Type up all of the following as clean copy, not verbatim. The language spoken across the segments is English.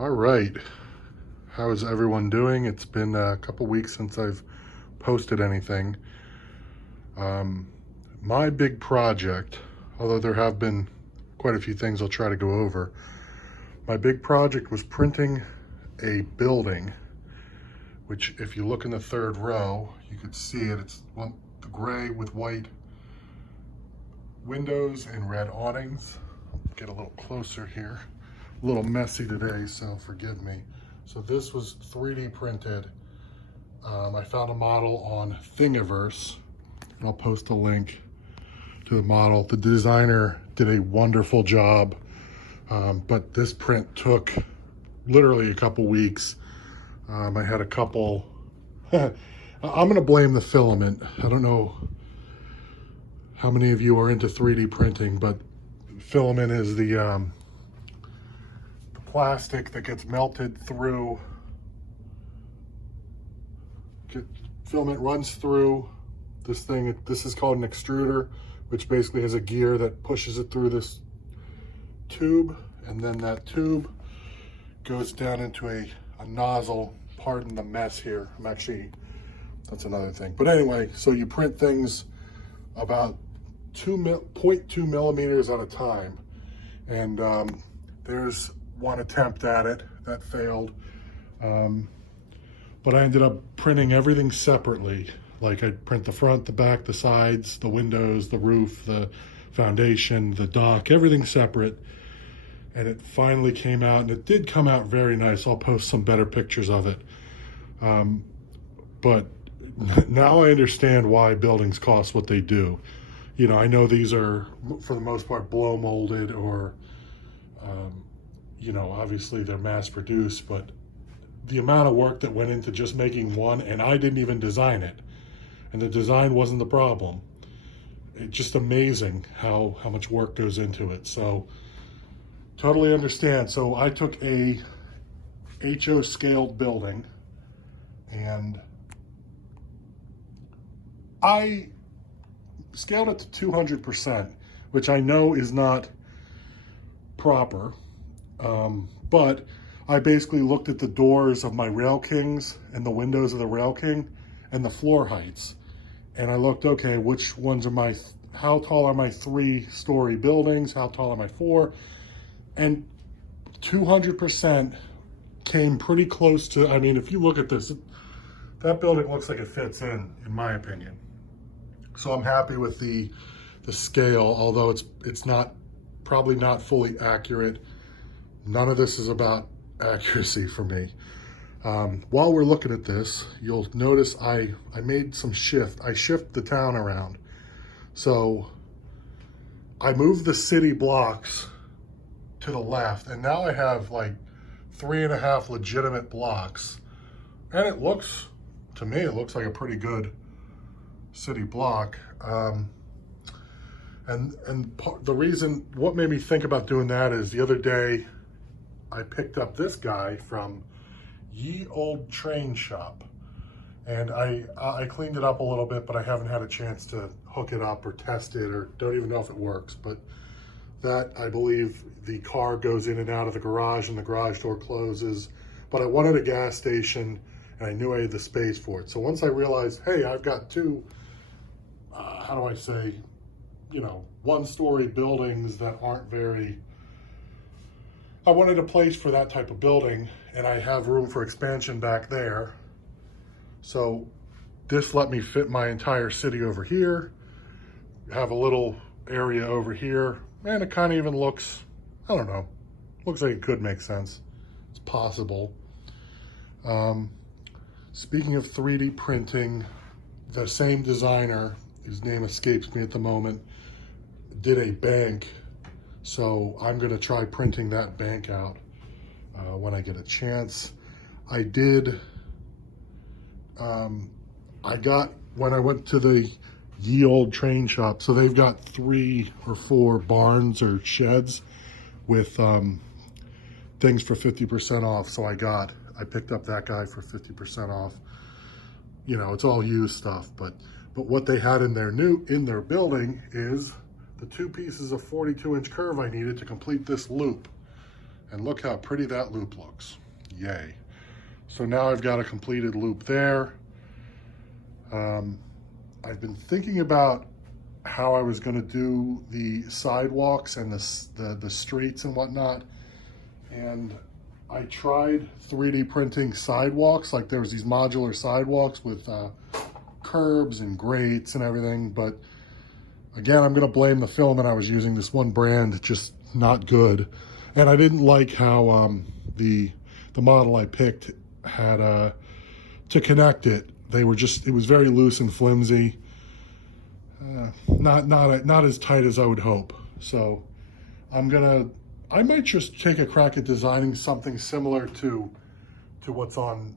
All right, how is everyone doing? It's been a couple weeks since I've posted anything. My big project, although there have been quite a few things I'll try to go over, my big project was printing a building, which if you look in the third row, you could see it. It's the gray with white windows and red awnings. Get a little closer here. A little messy today, so forgive me. So this was 3D printed. I found a model on Thingiverse, and I'll post a link to the model. The designer did a wonderful job, but this print took literally a couple weeks. I had a couple, I'm gonna blame the filament. I don't know how many of you are into 3D printing, but filament is the plastic that gets melted through. Filament runs through this thing. This is called an extruder, which basically has a gear that pushes it through this tube, and then that tube goes down into a nozzle. Pardon the mess here. That's another thing. But anyway, so you print things about 0.2 millimeters at a time. And there's one attempt at it that failed. But I ended up printing everything separately. Like I'd print the front, the back, the sides, the windows, the roof, the foundation, the dock, everything separate. And it finally came out, and it did come out very nice. I'll post some better pictures of it. But now I understand why buildings cost what they do. You know, I know these are, for the most part, blow molded or, you know, obviously they're mass produced, but the amount of work that went into just making one, and I didn't even design it, and the design wasn't the problem. It's just amazing how much work goes into it. So totally understand. So I took a HO scaled building, and I scaled it to 200%, which I know is not proper, but I basically looked at the doors of my RailKings and the windows of the RailKing and the floor heights, and I looked, okay, which ones are how tall are my 3-story buildings, how tall are my 4, and 200% came pretty close to, I mean, if you look at this, that building looks like it fits in my opinion. So I'm happy with the scale, although it's probably not fully accurate. None of this is about accuracy for me. While we're looking at this, you'll notice I made some I shift the town around. So I moved the city blocks to the left, and now I have like 3.5 legitimate blocks, and it looks, to me, it looks like a pretty good city block. The reason, what made me think about doing that is the other day I picked up this guy from Ye Old Train Shop, and I cleaned it up a little bit, but I haven't had a chance to hook it up or test it, or don't even know if it works. But that, I believe the car goes in and out of the garage and the garage door closes. But I wanted a gas station, and I knew I had the space for it. So once I realized, hey, I've got two, how do I say, you know, 1-story buildings that aren't very, I wanted a place for that type of building, and I have room for expansion back there. So this let me fit my entire city over here, have a little area over here, and it kind of even looks, I don't know, looks like it could make sense. It's possible. Speaking of 3D printing, the same designer, his name escapes me at the moment, did a bank. So I'm gonna try printing that bank out when I get a chance. I did, when I went to the Ye Old Train Shop, so they've got 3 or 4 barns or sheds with things for 50% off. So I picked up that guy for 50% off. You know, it's all used stuff, but what they had in their building is the 2 pieces of 42-inch curve I needed to complete this loop. And look how pretty that loop looks. Yay. So now I've got a completed loop there. I've been thinking about how I was going to do the sidewalks and the streets and whatnot. And I tried 3D printing sidewalks, like there was these modular sidewalks with curbs and grates and everything. But again, I'm going to blame the filament I was using. This one brand, just not good. And I didn't like how the model I picked had to connect it. They were just, it was very loose and flimsy. Not as tight as I would hope. So I might just take a crack at designing something similar to what's on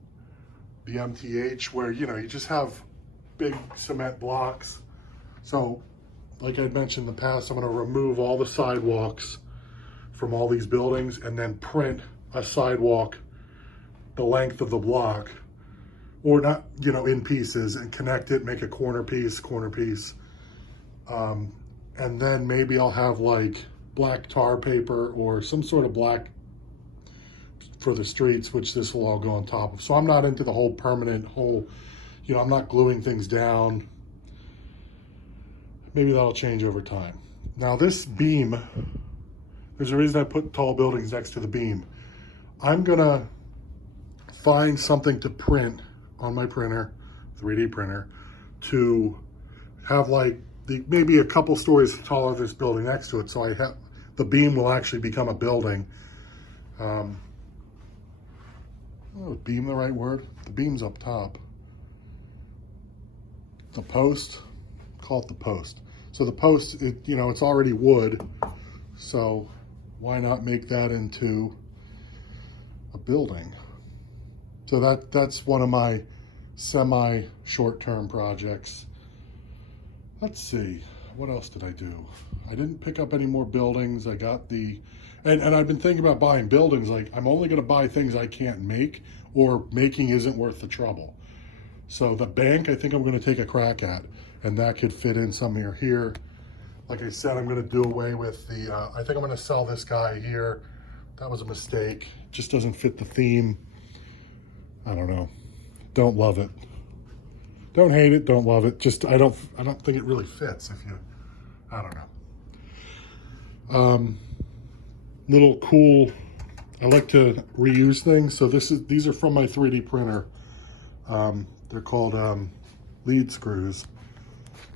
the MTH, where, you know, you just have big cement blocks. So like I mentioned in the past, I'm going to remove all the sidewalks from all these buildings and then print a sidewalk the length of the block, or not, you know, in pieces, and connect it, make a corner piece. And then maybe I'll have like black tar paper or some sort of black for the streets, which this will all go on top of. So I'm not into the whole permanent whole, you know, I'm not gluing things down. Maybe that'll change over time. Now this beam, there's a reason I put tall buildings next to the beam. I'm gonna find something to print on my printer, 3D printer, to have like maybe a couple stories taller this building next to it, so I have the beam will actually become a building. Oh, beam the right word? The beam's up top. The post, call it the post. So the post, you know, it's already wood, so why not make that into a building? So that's one of my semi short-term projects. Let's see, what else did I do? I didn't pick up any more buildings. I got and I've been thinking about buying buildings. Like, I'm only gonna buy things I can't make, or making isn't worth the trouble. So the bank, I think I'm gonna take a crack at, and that could fit in somewhere here. Like I said, I'm gonna do away with I think I'm gonna sell this guy here. That was a mistake, just doesn't fit the theme. I don't know, don't love it. Don't hate it, don't love it. Just, I don't think it really fits if you, I don't know. Little cool, I like to reuse things. So these are from my 3D printer. They're called lead screws.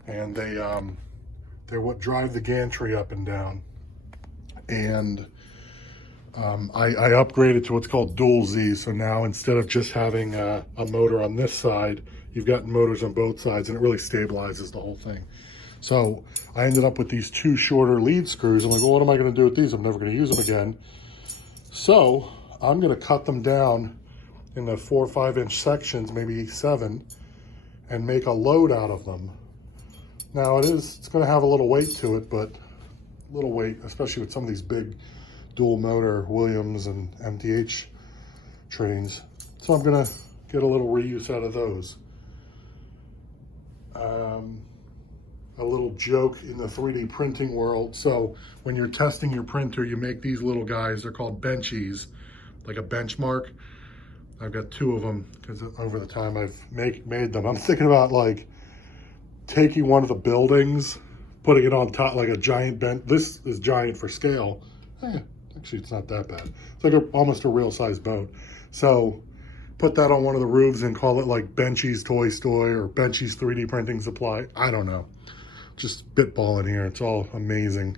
And they're what drive the gantry up and down. And I upgraded to what's called dual Z. So now instead of just having a motor on this side, you've got motors on both sides, and it really stabilizes the whole thing. So I ended up with these two shorter lead screws. I'm like, well, what am I going to do with these? I'm never going to use them again. So I'm going to cut them down in the 4 or 5 inch sections, maybe 7, and make a load out of them. Now it's going to have a little weight to it, but a little weight, especially with some of these big dual motor Williams and MTH trains. So I'm going to get a little reuse out of those. A little joke in the 3D printing world. So when you're testing your printer, you make these little guys. They're called benchies, like a benchmark. I've got 2 of them because over the time I've made them. I'm thinking about like taking one of the buildings, putting it on top like a giant bench. This is giant for scale. Actually, it's not that bad. It's like almost a real size boat. So put that on one of the roofs and call it like Benchy's Toy Store or Benchy's 3D Printing Supply. I don't know. Just spitballing here. It's all amazing.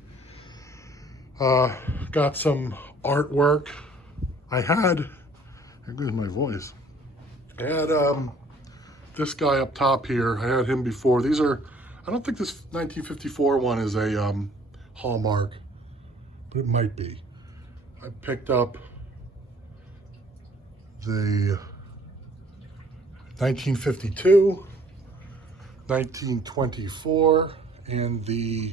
Got some artwork. Here goes my voice. I had this guy up top here. I had him before. These are, I don't think this 1954 one is a Hallmark, but it might be. I picked up the 1952, 1924, and the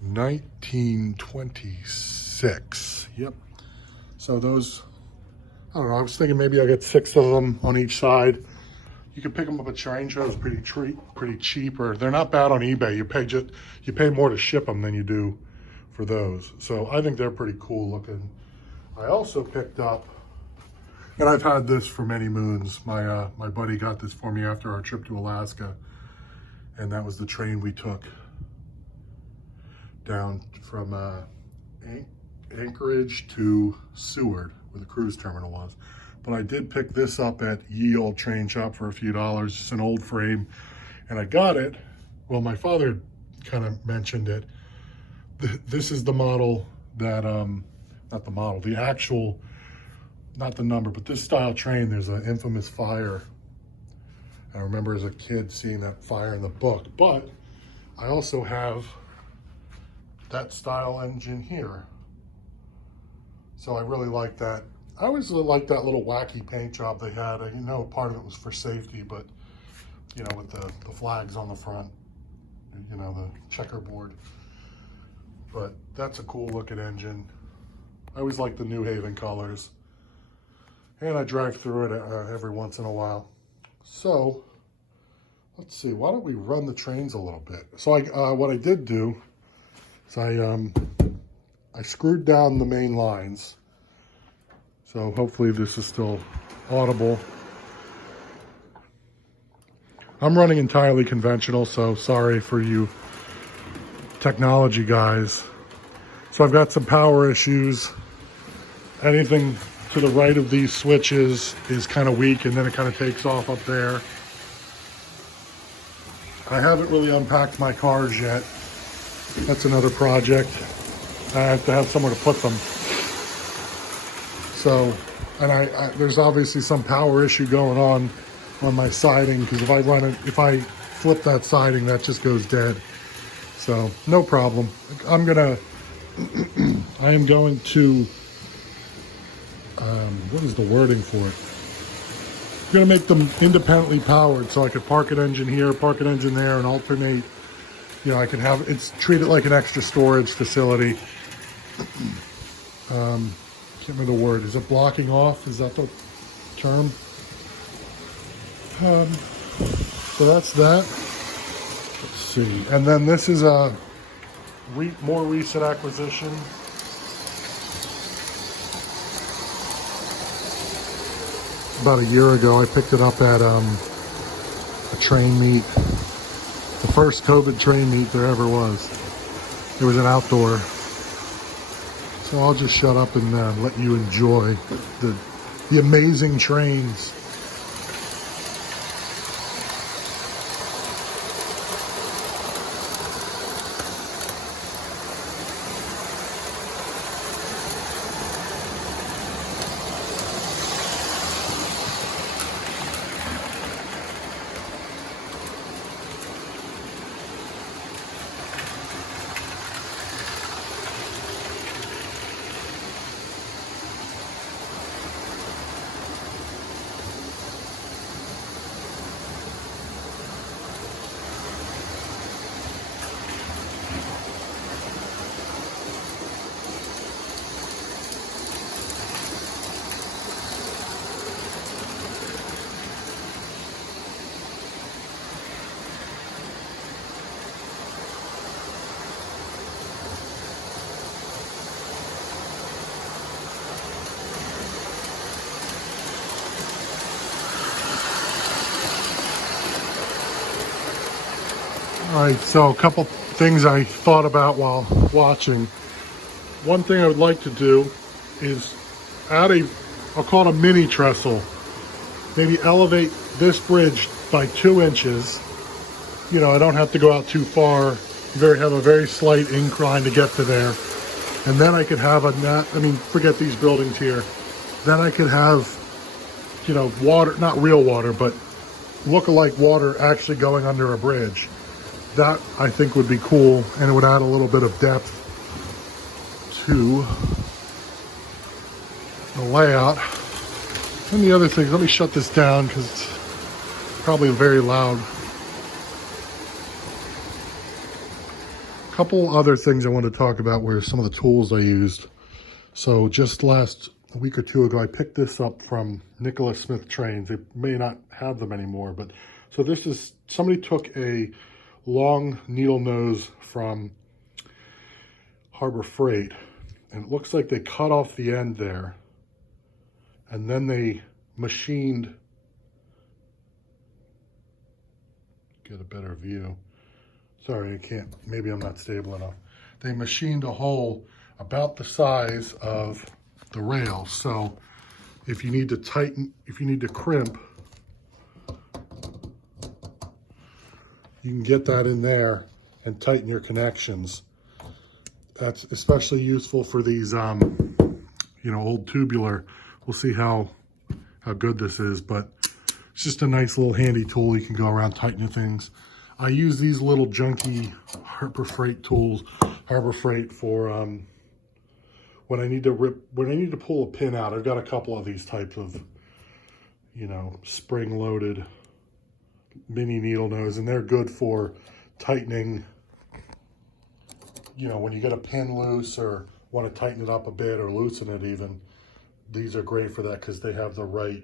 1926. Yep. So those, I don't know, I was thinking maybe I get 6 of them on each side. You can pick them up at train shows pretty cheap, or they're not bad on eBay. You pay more to ship them than you do for those. So I think they're pretty cool looking. I also picked up, and I've had this for many moons. My buddy got this for me after our trip to Alaska, and that was the train we took down from Anchorage to Seward, where the cruise terminal was. But I did pick this up at Ye Old Train Shop for a few dollars, just an old frame, and I got it. Well, my father kind of mentioned it. This is the model that, not the model, the actual, not the number, but this style train, there's an infamous fire. I remember as a kid seeing that fire in the book, but I also have that style engine here. So I really like that. I always like that little wacky paint job they had. You know, part of it was for safety, but you know, with the flags on the front, you know, the checkerboard. But that's a cool looking engine. I always like the New Haven colors. And I drive through it every once in a while. So, let's see, why don't we run the trains a little bit? So what I did do is I screwed down the main lines. So hopefully this is still audible. I'm running entirely conventional, so sorry for you technology guys. So I've got some power issues. Anything to the right of these switches is kind of weak, and then it kind of takes off up there. I haven't really unpacked my cars yet. That's another project. I have to have somewhere to put them. So, and there's obviously some power issue going on my siding, because if I flip that siding, that just goes dead. So no problem. I am going to, what is the wording for it? I'm gonna make them independently powered, so I could park an engine here, park an engine there, and alternate. You know, I can have, treat it like an extra storage facility. Can't remember the word. Is it blocking off? Is that the term? So that's that. Let's see. And then this is a more recent acquisition. About a year ago, I picked it up at a train meet. The first COVID train meet there ever was. It was an outdoor. So I'll just shut up and let you enjoy the amazing trains. All right, so a couple things I thought about while watching. One thing I would like to do is add I'll call it a mini trestle. Maybe elevate this bridge by 2 inches. You know, I don't have to go out too far. Have a very slight incline to get to there. And then I could have forget these buildings here. Then I could have, you know, water, not real water, but look-alike water actually going under a bridge. That, I think, would be cool, and it would add a little bit of depth to the layout. And the other thing, let me shut this down because it's probably very loud. A couple other things I want to talk about were some of the tools I used. So just a week or two ago, I picked this up from Nicholas Smith Trains. They may not have them anymore, but so this is, somebody took a long needle nose from Harbor Freight And it looks like they cut off the end there. And then they machined, get a better view. Sorry, I can't, maybe I'm not stable enough. They machined a hole about the size of the rail. So if you need to tighten, if you need to crimp, you can get that in there and tighten your connections. That's especially useful for these, you know, old tubular. We'll see how good this is, but it's just a nice little handy tool. You can go around tightening things. I use these little junky Harbor Freight tools, Harbor Freight, for when I need to pull a pin out. I've got a couple of these types of, you know, spring-loaded mini needle nose, and they're good for tightening, you know, when you get a pin loose or want to tighten it up a bit or loosen it even. These are great for that because they have the right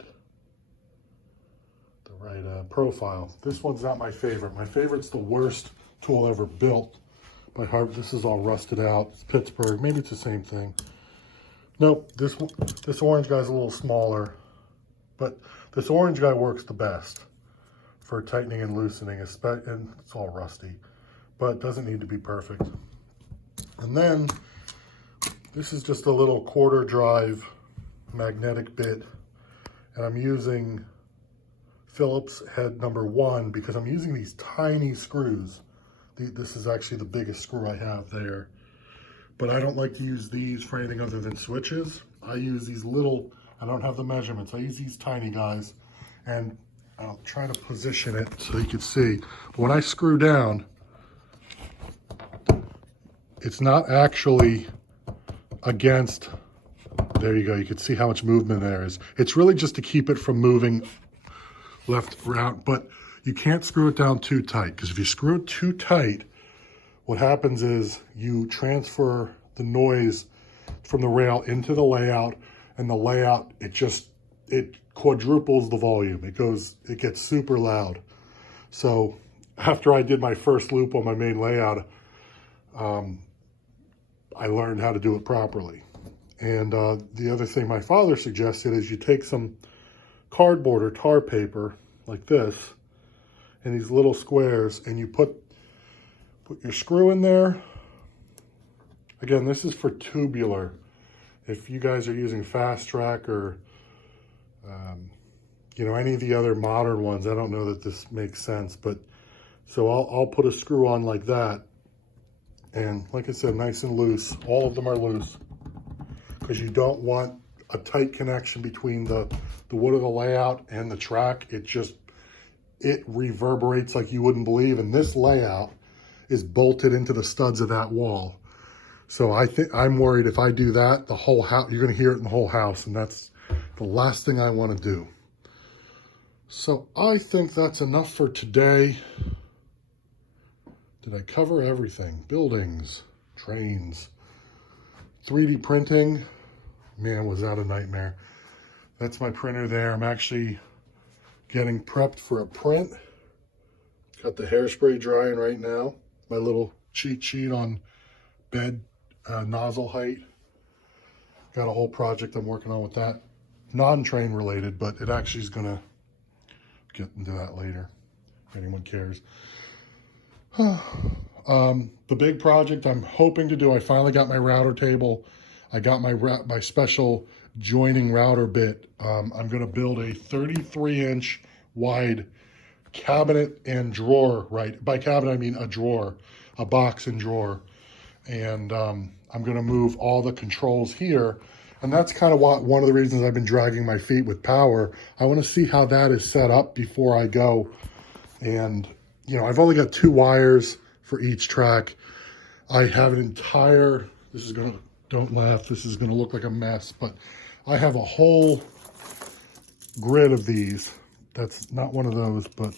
profile. This one's not my favorite. My favorite's the worst tool ever built by Harbor. This is all rusted out. It's Pittsburgh. Maybe it's the same thing. Nope. This orange guy's a little smaller, but this orange guy works the best for tightening and loosening, and it's all rusty, but it doesn't need to be perfect. And then this is just a little quarter drive magnetic bit, and I'm using Phillips head number 1 because I'm using these tiny screws. This is actually the biggest screw I have there, but I don't like to use these for anything other than switches. I use these little, I don't have the measurements, I use these tiny guys, and I'll try to position it so you can see. When I screw down, it's not actually against, there you go, you can see how much movement there is. It's really just to keep it from moving left, right, but you can't screw it down too tight, because if you screw it too tight, what happens is you transfer the noise from the rail into the layout, and the layout, it quadruples the volume. It gets super loud. So after I did my first loop on my main layout, I learned how to do it properly. And the other thing my father suggested is you take some cardboard or tar paper like this in these little squares, and you put your screw in there. Again, this is for tubular. If you guys are using Fast Track or you know, any of the other modern ones, I don't know that this makes sense, but so I'll put a screw on like that, and like I said, nice and loose. All of them are loose because you don't want a tight connection between the wood of the layout and the track. It reverberates like you wouldn't believe, and this layout is bolted into the studs of that wall. So I'm worried if I do that, the whole house, you're going to hear it in the whole house, and that's the last thing I want to do. So I think that's enough for today. Did I cover everything? Buildings, trains, 3D printing. Man, was that a nightmare. That's my printer there. I'm actually getting prepped for a print. Got the hairspray drying right now. My little cheat sheet on bed nozzle height. Got a whole project I'm working on with that. Non-train related, but it actually is gonna get into that later, if anyone cares. The big project I'm hoping to do, I finally got my router table. I got my special joining router bit. I'm gonna build a 33-inch wide cabinet and drawer, right? By cabinet, I mean a drawer, a box and drawer. And I'm gonna move all the controls here. And that's kind of one of the reasons I've been dragging my feet with power. I want to see how that is set up before I go. And, you know, I've only got 2 wires for each track. I have an entire, don't laugh, this is gonna look like a mess, but I have a whole grid of these. That's not one of those, but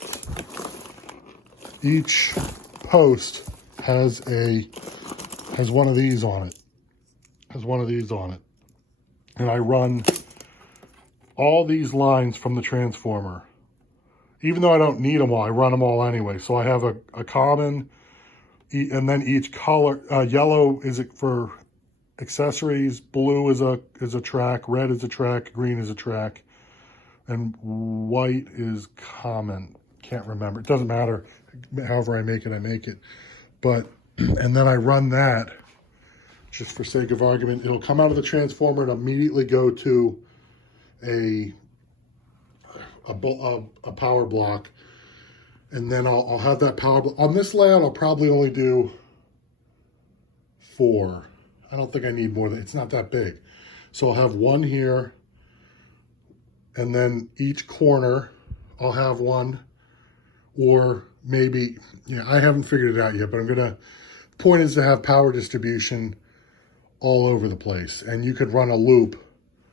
each post has one of these on it. And I run all these lines from the transformer. Even though I don't need them all, I run them all anyway. So I have a common, and then each color, yellow is for accessories, blue is a track, red is a track, green is a track, and white is common. Can't remember. It doesn't matter. However I make it. But, and then I run that, just for sake of argument, it'll come out of the transformer and immediately go to a power block. And then I'll have that power block. On this layout, I'll probably only do 4. I don't think I need more than, it's not that big. So I'll have one here, and then each corner I'll have one, or maybe, I haven't figured it out yet, but the point is to have power distribution all over the place. And you could run a loop.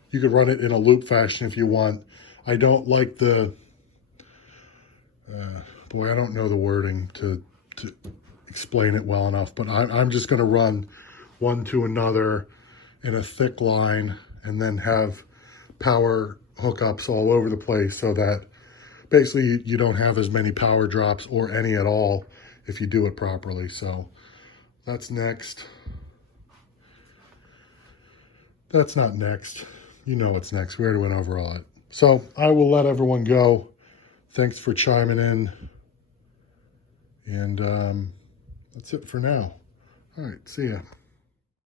You could run it in a loop fashion if you want. I don't like the, boy, I don't know the wording to explain it well enough, but I'm just going to run one to another in a thick line and then have power hookups all over the place so that basically you don't have as many power drops or any at all if you do it properly. So that's next. That's not next. You know what's next. We already went over all it. So I will let everyone go. Thanks for chiming in. And that's it for now. All right, see ya.